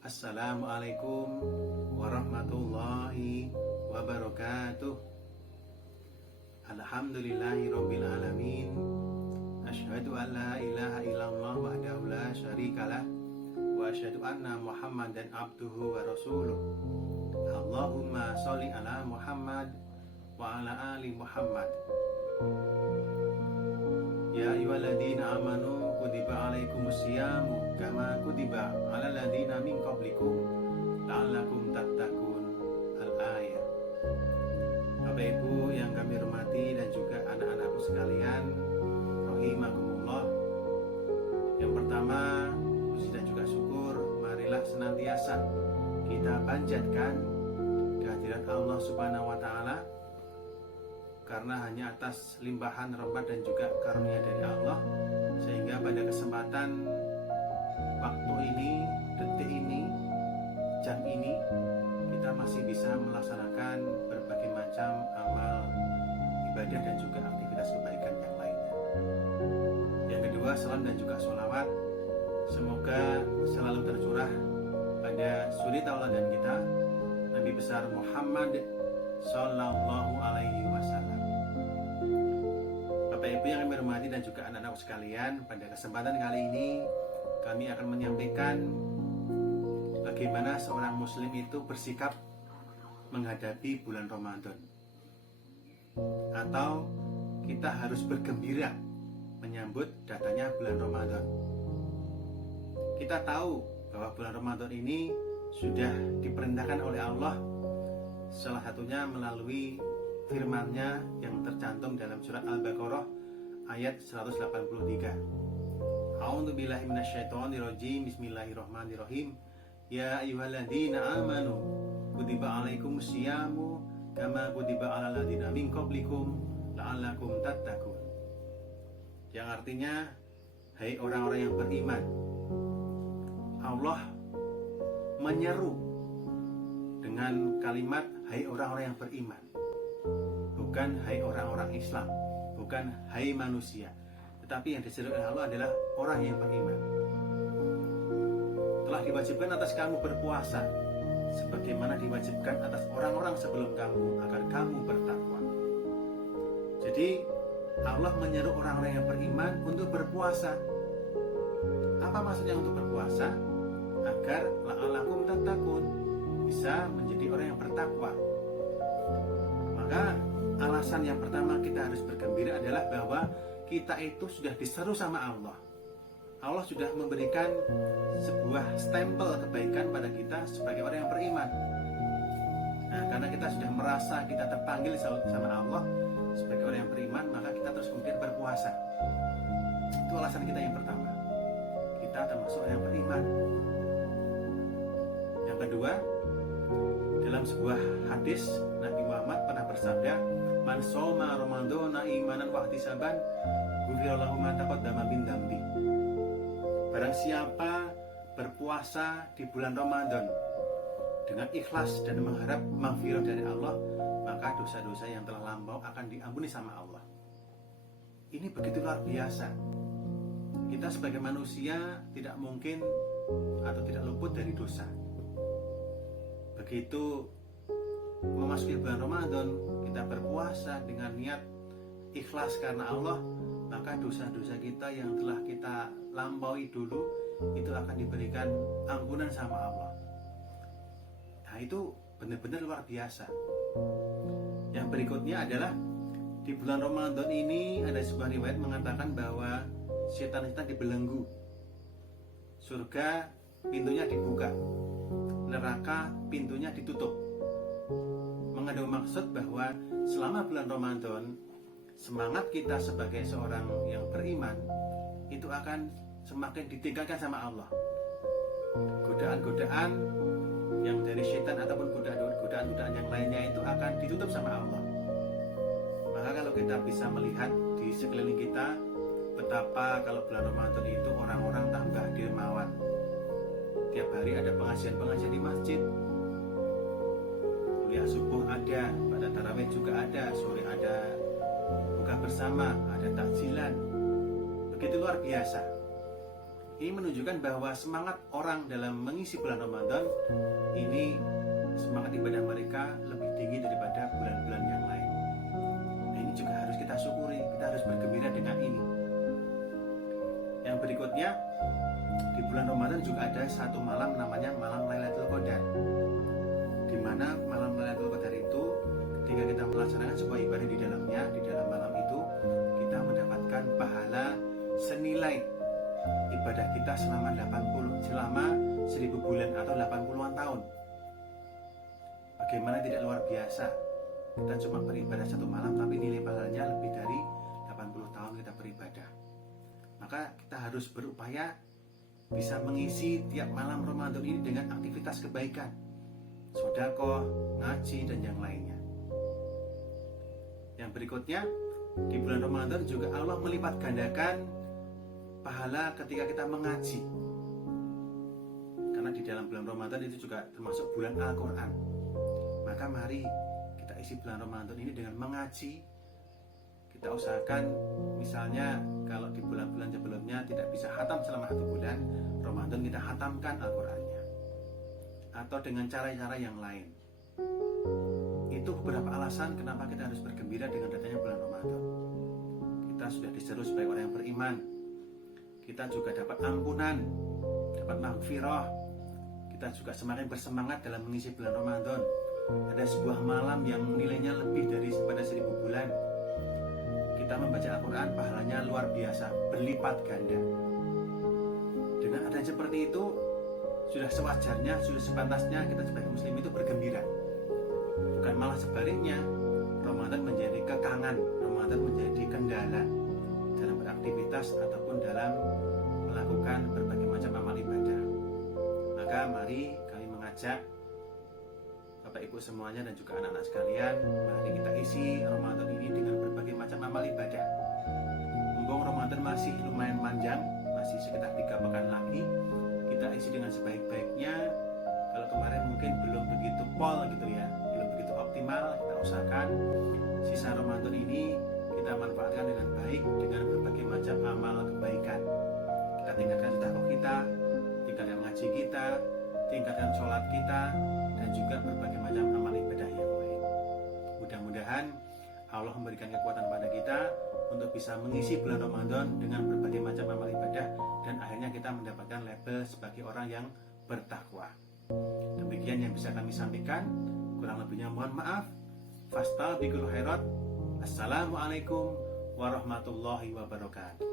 Assalamualaikum warahmatullahi wabarakatuh. Alhamdulillahirabbil alamin. Asyhadu an la ilaha illallah wahdahu la syarikalah wa asyhadu anna Muhammadan abduhu wa rasuluh. Allahumma sholli ala Muhammad wa ala ali Muhammad. Ya ayyuhalladzina amanu kutiba alaikumusyamu kama kutiba alal ladzina min qablikum la'allakum tattaqun. Al-ayat. Bapak Ibu yang kami hormati dan juga anak-anakku sekalian, rahimakumullah. Yang pertama, puji dan juga syukur marilah senantiasa kita panjatkan kehadirat Allah Subhanahu wa taala, karena hanya atas limpahan rahmat dan juga karunia dari Allah, sehingga pada kesempatan waktu ini, detik ini, jam ini, kita masih bisa melaksanakan berbagai macam amal ibadah dan juga aktivitas kebaikan yang lainnya. Yang kedua, salam dan juga sholawat semoga selalu tercurah pada suri tauladan kita, Nabi besar Muhammad Sallallahu Alaihi Wasallam. Bapak Ibu yang kami hormati dan juga anak-anak sekalian, pada kesempatan kali ini kami akan menyampaikan bagaimana seorang muslim itu bersikap menghadapi bulan Ramadan, atau kita harus bergembira menyambut datanya bulan Ramadan. Kita tahu bahwa bulan Ramadan ini sudah diperintahkan oleh Allah, salah satunya melalui firman-Nya yang tercantum dalam surat Al-Baqarah ayat 183. A'udzubillahi minasyaitonirrajim. Bismillahirrahmanirrahim. Ya ayyuhalladzina amanu kutiba alaikumusyamu kama kutiba alal ladzina min qablikum la'allakum tattaqun. Yang artinya, hai orang-orang yang beriman, Allah menyeru dengan kalimat hai orang-orang yang beriman, bukan hai orang-orang Islam, bukan hai manusia, tetapi yang diseru oleh Allah adalah orang yang beriman. Telah diwajibkan atas kamu berpuasa sebagaimana diwajibkan atas orang-orang sebelum kamu, agar kamu bertakwa. Jadi Allah menyeru orang-orang yang beriman untuk berpuasa. Apa maksudnya untuk berpuasa? Agar la'alakum tattaqun, bisa menjadi orang yang bertakwa. Maka alasan yang pertama kita harus bergembira adalah bahwa kita itu sudah diseru sama Allah. Allah sudah memberikan sebuah stempel kebaikan pada kita sebagai orang yang beriman. Nah, karena kita sudah merasa kita terpanggil sama Allah sebagai orang yang beriman, maka kita terus kemudian berpuasa. Itu alasan kita yang pertama. Kita termasuk orang yang beriman. Yang kedua, dalam sebuah hadis Nabi Muhammad pernah bersabda, "Man shoma ramadhana imanan wa ihtisaban, ghufira lahu ma taqaddama min dzambi." Barang siapa berpuasa di bulan Ramadan dengan ikhlas dan mengharap maghfirah dari Allah, maka dosa-dosa yang telah lampau akan diampuni sama Allah. Ini begitu luar biasa. Kita sebagai manusia tidak mungkin atau tidak luput dari dosa. Begitu memasuki bulan Ramadan, kita berpuasa dengan niat ikhlas karena Allah, maka dosa-dosa kita yang telah kita lampaui dulu itu akan diberikan ampunan sama Allah. Nah, itu benar-benar luar biasa. Yang berikutnya adalah di bulan Ramadan ini ada sebuah riwayat mengatakan bahwa setan-setan dibelenggu, surga pintunya dibuka, neraka pintunya ditutup. Mengandung maksud bahwa selama bulan Ramadan, semangat kita sebagai seorang yang beriman itu akan semakin ditingkatkan sama Allah. Godaan-godaan yang dari setan ataupun godaan-godaan yang lainnya itu akan ditutup sama Allah. Maka kalau kita bisa melihat di sekeliling kita, betapa kalau bulan Ramadan itu orang-orang tambah dermawan. Tiap hari ada pengajian-pengajian di masjid, kuliah subuh ada, pada tarawih juga ada, sore ada buka bersama, ada takjilan. Begitu luar biasa. Ini menunjukkan bahwa semangat orang dalam mengisi bulan Ramadan ini, semangat ibadah mereka lebih tinggi daripada bulan-bulan yang lain. Nah, ini juga harus kita syukuri, kita harus bergembira dengan ini. Yang berikutnya, di bulan Ramadan juga ada satu malam namanya malam Lailatul Qadar, di mana malam Lailatul Qadar itu ketika kita melaksanakan sebuah ibadah di dalamnya, di dalam malam itu kita mendapatkan pahala senilai ibadah kita selama 1000 bulan atau 80-an tahun. Bagaimana tidak luar biasa? Kita cuma beribadah satu malam tapi nilai pahalanya lebih dari 80 tahun kita beribadah. Maka kita harus berupaya bisa mengisi tiap malam Ramadan ini dengan aktivitas kebaikan, sedekah, ngaji, dan yang lainnya. Yang berikutnya, di bulan Ramadan juga Allah melipat gandakan pahala ketika kita mengaji. Karena di dalam bulan Ramadan itu juga termasuk bulan Al-Quran. Maka mari kita isi bulan Ramadan ini dengan mengaji. Kita usahakan, misalnya kalau di bulan-bulan sebelumnya tidak bisa khatam selama 1 bulan, Ramadan kita khatamkan Al-Qurannya. Atau dengan cara-cara yang lain. Itu beberapa alasan kenapa kita harus bergembira dengan datangnya bulan Ramadan. Kita sudah diseru sebagai orang yang beriman. Kita juga dapat ampunan, dapat maghfirah. Kita juga semakin bersemangat dalam mengisi bulan Ramadan. Ada sebuah malam yang nilainya lebih daripada 1000 bulan. Kita membaca Al-Quran, pahalanya luar biasa, berlipat ganda. Dengan adanya seperti itu, sudah sewajarnya, sudah sepantasnya kita sebagai muslim itu bergembira. Bukan malah sebaliknya, Ramadan menjadi kekangan, Ramadan menjadi kendala dalam beraktivitas ataupun dalam melakukan berbagai macam amal ibadah. Maka mari kami mengajak Bapak Ibu semuanya dan juga anak-anak sekalian, mari kita isi Ramadan ini dengan berbagai macam amal ibadah. Mumpung Ramadan masih lumayan panjang, masih sekitar 3 pekan lagi, kita isi dengan sebaik-baiknya. Kalau kemarin mungkin belum begitu pol gitu ya, belum begitu optimal, kita usahakan sisa Ramadan ini kita manfaatkan dengan baik dengan berbagai macam amal kebaikan. Kita tingkatkan sedekah kita, tingkatkan ngaji kita, tingkatkan sholat kita, dan juga berbagai macam amal ibadah yang lain. Mudah-mudahan Allah memberikan kekuatan pada kita untuk bisa mengisi bulan Ramadan dengan berbagai macam amal ibadah, dan akhirnya kita mendapatkan label sebagai orang yang bertakwa. Demikian yang bisa kami sampaikan, kurang lebihnya mohon maaf. Fastabiqul khairat. Assalamualaikum warahmatullahi wabarakatuh.